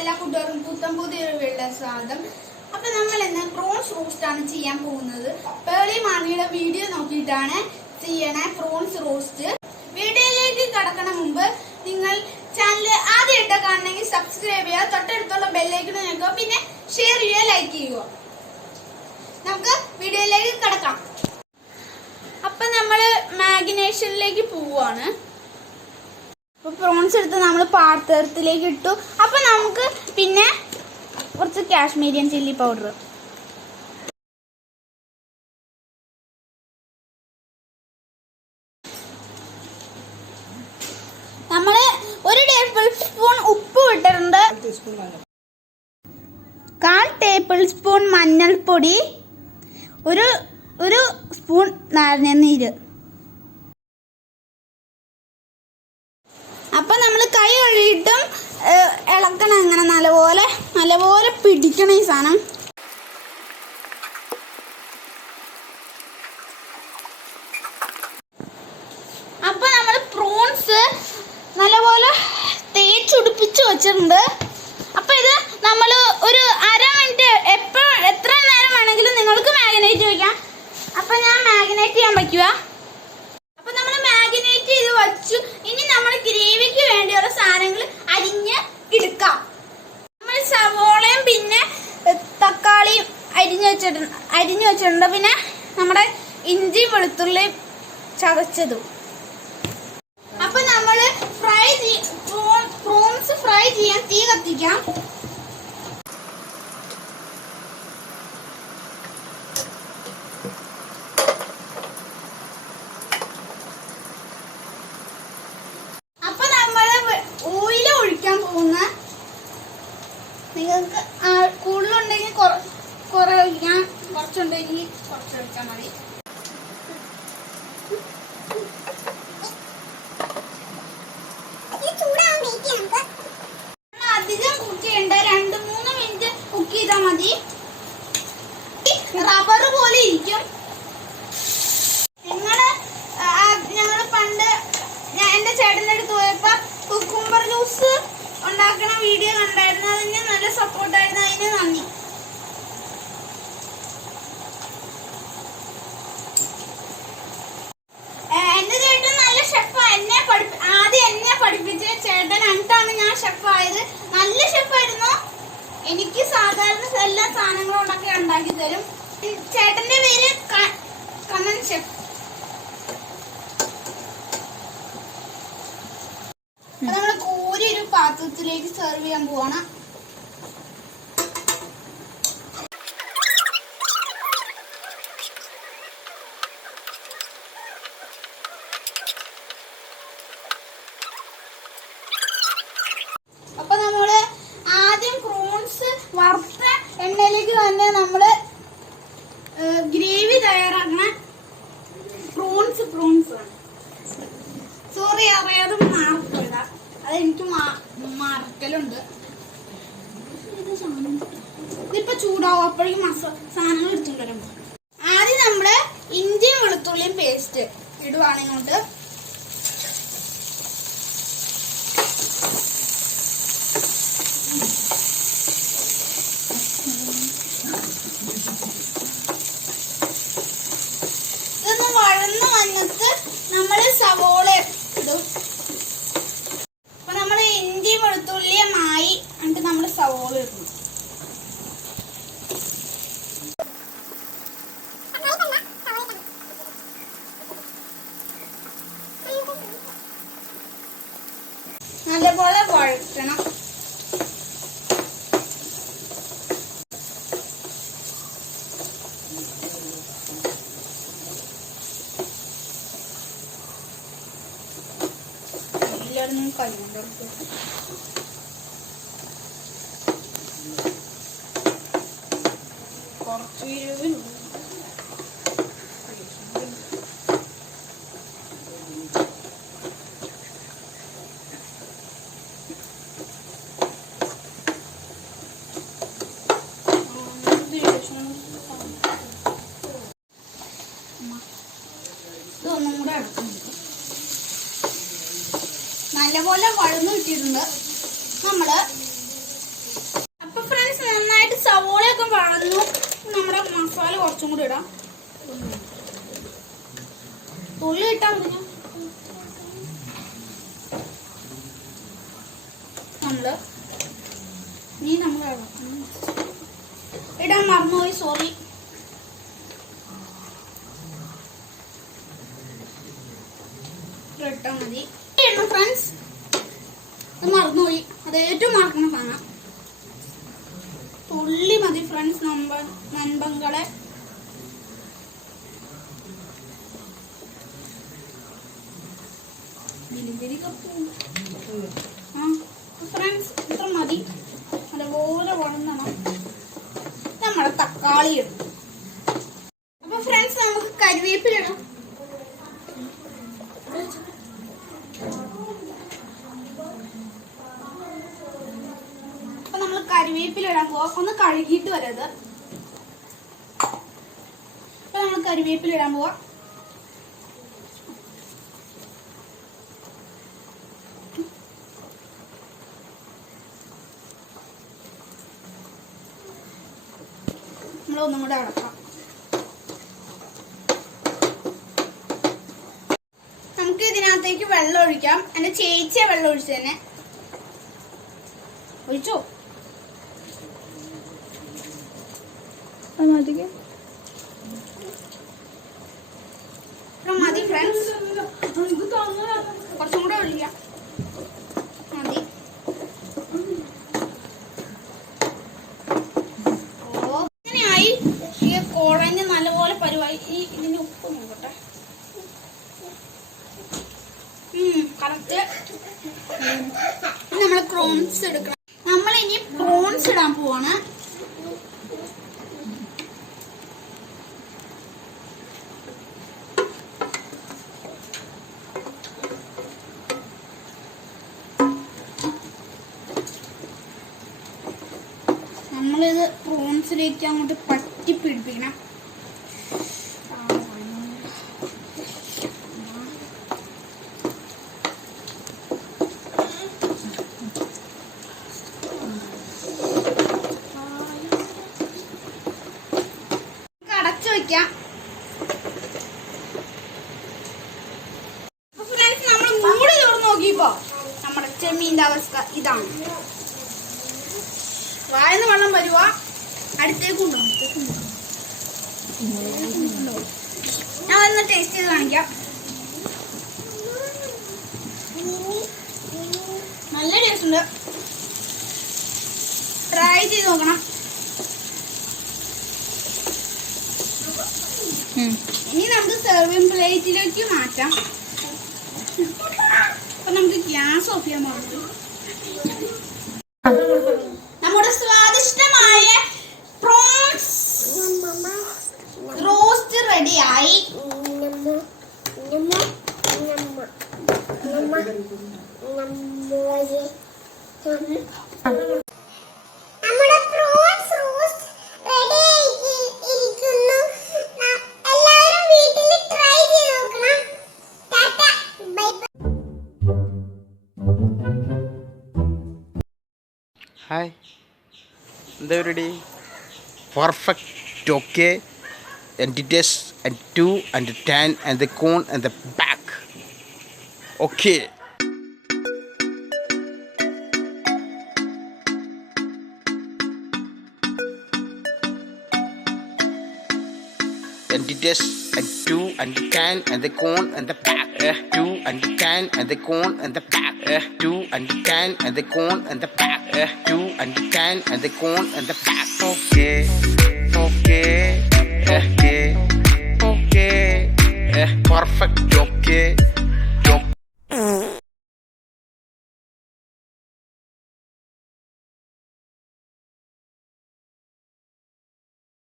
എല്ലാ കൂട്ടുകാർക്കും പുത്തൻ പുതിയൊരു വീഡിയോ സ്വാഗതം. അപ്പൊ നമ്മൾ ഇന്ന് പ്രോൺസ് റോസ്റ്റ് ആണ് ചെയ്യാൻ പോകുന്നത്. പേളി മാമിയുടെ വീഡിയോ നോക്കിയിട്ടാണ് ചെയ്യണേ പ്രോൺസ് റോസ്റ്റ്. വീഡിയോയിലേക്ക് കടക്കണ മുമ്പ് നിങ്ങൾ ചാനൽ ആദ്യമായിട്ട് കാണണമെങ്കിൽ സബ്സ്ക്രൈബ് ചെയ്യുക, തൊട്ടടുത്തുള്ള ബെല്ലൈക്കൺ ഞെക്കുക, പിന്നെ ഷെയർ ചെയ്യുക, ലൈക്ക് ചെയ്യുക. നമുക്ക് വീഡിയോയിലേക്ക് കടക്കാം. അപ്പൊ നമ്മള് മാഗ്നേഷനിലേക്ക് പോവാണ്. അപ്പൊ പ്രോൺസ് എടുത്ത് നമ്മൾ പാത്രത്തിലേക്ക് ഇട്ടു. അപ്പൊ നമുക്ക് പിന്നെ കുറച്ച് കാശ്മീരിയൻ ചില്ലി പൗഡർ, നമ്മള് 1 ടേബിൾ സ്പൂൺ ഉപ്പ് ഇട്ടിട്ടുണ്ട്, 1/4 ടേബിൾ സ്പൂൺ മഞ്ഞൾപ്പൊടി, ഒരു സ്പൂൺ നാരങ്ങനീര്. അപ്പൊ നമ്മൾ കൈ കഴുകിയിട്ടും ഇളക്കണം. അങ്ങനെ നല്ലപോലെ പിടിക്കണം ഈ സാധനം. അപ്പൊ നമ്മൾ പ്രോൺസ് നല്ലപോലെ തേച്ചുടിപ്പിച്ച് വെച്ചിട്ടുണ്ട്. അപ്പൊ ഇത് നമ്മൾ ഒരു 1/2 മിനിറ്റ് എത്ര നേരം വേണമെങ്കിലും നിങ്ങൾക്ക് മാഗ്നേറ്റ് വയ്ക്കാം. അപ്പൊ ഞാൻ മാഗ്നേറ്റ് ചെയ്യാൻ വയ്ക്കുക. അപ്പൊ നമ്മൾ മാഗ്നേറ്റ് ചെയ്ത് വച്ചു. ഇനി നമ്മൾ ഗ്രേവിക്ക് വേണ്ടിയുള്ള സാധനങ്ങൾ അരിഞ്ഞ് എടുക്കാം. നമ്മൾ സവോളയും പിന്നെ തക്കാളിയും അരിഞ്ഞു വെച്ചിട്ടുണ്ട്. പിന്നെ നമ്മുടെ ഇഞ്ചി വെളുത്തുള്ളി ചതച്ചതും. അപ്പൊ നമ്മള് പ്രോൺസ് ഫ്രൈ ചെയ്യാൻ തീ കത്തിക്കാം. നിങ്ങൾക്ക് കൂടുതലുണ്ടെങ്കിൽ കുറെ ഒഴിക്കാം, കുറച്ചുണ്ടെങ്കിൽ കുറച്ച് ഒഴിച്ചാൽ മതി. അധികം കുക്ക് ചെയ്യണ്ട, 2-3 മിനിറ്റ് കുക്ക് ചെയ്താൽ മതി. റബ്ബർ പോലെ ഇരിക്കും. ഞങ്ങള് പണ്ട് എന്റെ ചേട്ടൻ്റെ അടുത്ത് പോയപ്പോ കുക്കുംബർ ജ്യൂസ് ഉണ്ടാക്കുന്ന വീഡിയോ കണ്ടായിരുന്നു. അതിന് നല്ല സപ്പോർട്ടായിരുന്നു. അതിന് നന്ദി. എന്റെ ചേട്ടൻ നല്ല ഷെഫ്. ആദ്യം എന്നെ പഠിപ്പിച്ച ചേട്ടൻ, എന്നിട്ടാണ് ഞാൻ ഷെഫായത്. നല്ല ഷെഫായിരുന്നു. എനിക്ക് സാധാരണ എല്ലാ സാധനങ്ങളും ഉണ്ടാക്കി തരും. ചേട്ടന്റെ പേര് കണ്ണൻ ഷെഫ്. നമ്മൾ കോരി ഒരു പാത്രത്തിലേക്ക് സെർവ് ചെയ്യാൻ പോവാണ്. അപ്പൊ നമ്മള് ആദ്യം പ്രോൺസ് വറുത്ത എണ്ണയിലേക്ക് തന്നെ നമ്മള് ഗ്രേവി തയ്യാറാക്കണം. പ്രോൺസ് സോറി, അറിയാതെ മാർക്കില്ല. അതെനിക്ക് മറക്കലുണ്ട്. ഇതിപ്പോ ചൂടാവും. അപ്പോഴേക്കും സാധനങ്ങൾ എടുത്തുകൊണ്ട് വരും. ആദ്യം നമ്മള് ഇഞ്ചിയും വെളുത്തുള്ളിയും പേസ്റ്റ് ഇടുവാണ് ഇങ്ങോട്ട്. ഇതൊന്ന് വഴന്ന് വന്നിട്ട് നമ്മള് സവോള ഇടും. അപ്പൊ നമ്മള് ഇഞ്ചി വെളുത്തുള്ളിയുമായി എന്നിട്ട് നമ്മള് സവോള ഇടും. നല്ലപോലെ വഴറ്റണം. കൈകൊണ്ടെടുത്ത് കുറച്ച് ഇതൊന്നും കൂടെ എടുക്കുന്നു. നല്ലപോലെ വഴന്നു കിട്ടിയിട്ടുണ്ട്. നമ്മള് മസാല കുറച്ചും കൂടി ഇടാം. തുള്ളി ഇട്ടാൽ മതി. നമ്മൾ ഇടാൻ മറന്നുപോയി, സോറി. ഇട്ടാൽ മതി ഫ്രണ്ട്സ്. അത് മറന്നുപോയി, അത് ഏറ്റവും മറക്കുന്ന സാധനം. തുള്ളി മതി ഫ്രണ്ട്സ്. നൻപങ്ങളെ ഫ്രണ്ട്സ് ഇത്ര മതി. അതുപോലെ വണങ്ങണം. നമ്മുടെ തക്കാളി ഇടും. അപ്പൊ ഫ്രണ്ട്സ് നമുക്ക് കരിവേപ്പിലിടാം. അപ്പൊ നമ്മൾ കരിവേപ്പിലിടാൻ പോവാ. ഒന്ന് കഴുകിയിട്ട് വരരുത്. അപ്പൊ നമ്മൾ കരിവേപ്പിലിടാൻ പോവാ. ഒന്നും കൂടെ അടക്കാം. നമുക്ക് ഇതിനകത്തേക്ക് വെള്ളം ഒഴിക്കാം. എന്റെ ചേച്ചിയെ വെള്ളം ഒഴിച്ചു തന്നെ. ഒഴിച്ചോ? മതി ഫ്രണ്ട്സ്. കുറച്ചും കൂടെ ഒഴിക്കാം. മതി. കുഴഞ്ഞ് നല്ലപോലെ പരുവായി. ഇതിന് ഉപ്പ് നോക്കട്ടെ. കറക്റ്റ്. നമ്മൾ പ്രോൺസ് എടുക്കണം. നമ്മൾ ഇനി പ്രോൺസ് ഇടാൻ പോവാണ്. നമ്മളിത് പ്രോൺസിലേക്ക് അങ്ങോട്ട് പറ്റി പിടിപ്പിക്കണം. അടച്ചു വയ്ക്കാം. ഫ്രണ്ട്സ് നമ്മൾ മൂടി തുറന്ന് നോക്കിയപ്പോ നമ്മുടെ ചെമ്മീന്റെ അവസ്ഥ ഇതാണ്. വായന്ന് വെള്ളം വരുവാ. അടുത്തേക്കുണ്ടോ? ഞാൻ ഒന്ന് ടേസ്റ്റ് ചെയ്ത് കാണിക്കാം. നല്ല ടേസ്റ്റ് ഉണ്ട്. ട്രൈ ചെയ്ത് നോക്കണം. ഇനി നമുക്ക് സെർവിങ് പ്ലേറ്റിലേക്ക് മാറ്റാം. അപ്പൊ നമുക്ക് ഗ്യാസ് ഓഫ് ചെയ്യാൻ പാടുള്ളൂ. നമ്മുടെ സ്വാദിഷ്ടമായ പ്രോൺസ് റോസ്റ്റ് റെഡിയായി. Hi, എന്താ പരിപാടി? Perfect, okay. And the test and 2 and the 10 and the cone and the back. Okay. And the test and 2 and the 10 and the cone and the back. 2 and the 10 and the cone and the back. 2 and the 10 and the cone and the back. 2 and the 10 and the cone and the back. Okay, okay, okay, okay. Perfect, okay.